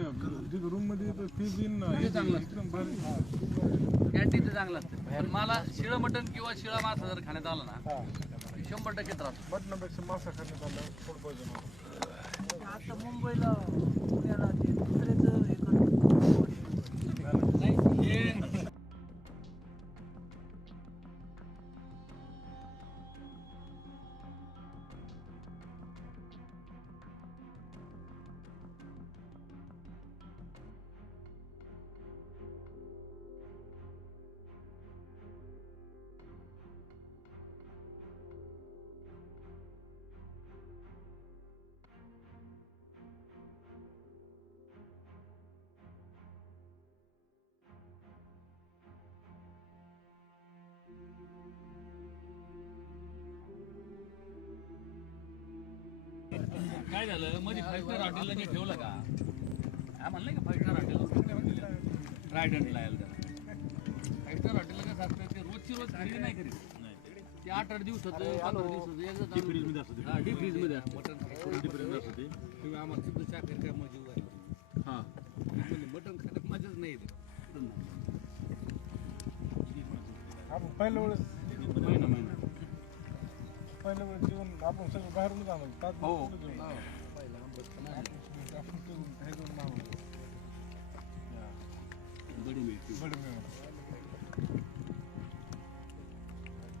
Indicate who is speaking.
Speaker 1: रूममध्ये
Speaker 2: कॅन्टीनचं चांगलं असतं पण मला शिळं मटण किंवा शिळा मासा जर खाण्यात आला ना शंभर टक्के त्रास.
Speaker 1: मटणापेक्षा मासा खाण्यात आलं.
Speaker 3: आता मुंबईला पुण्याला
Speaker 2: काय झालं? मध्ये फाईव्ह स्टार हॉटेलला मी ठेवलं का? हा म्हणलं का फाईव्ह स्टार हॉटेल रायडंटला यायला फाईव्ह स्टार हॉटेलला कसं असतं ते रोजची रोज खरेदी नाही करीत. ते आठ आठ दिवस होतं पंधरा दिवस होतं एकदा मध्ये असतं हा डीप फ्रीजमध्ये असतं.
Speaker 4: तुम्ही आम्हाला सुद्धा चाकरी काय मजा
Speaker 2: हा
Speaker 4: म्हणजे मटण खाण्यात मजाच नाही येत.
Speaker 1: वेळेस.
Speaker 2: महिना महिना.
Speaker 1: पहिल्या वेळेस आपण सगळं बाहेरून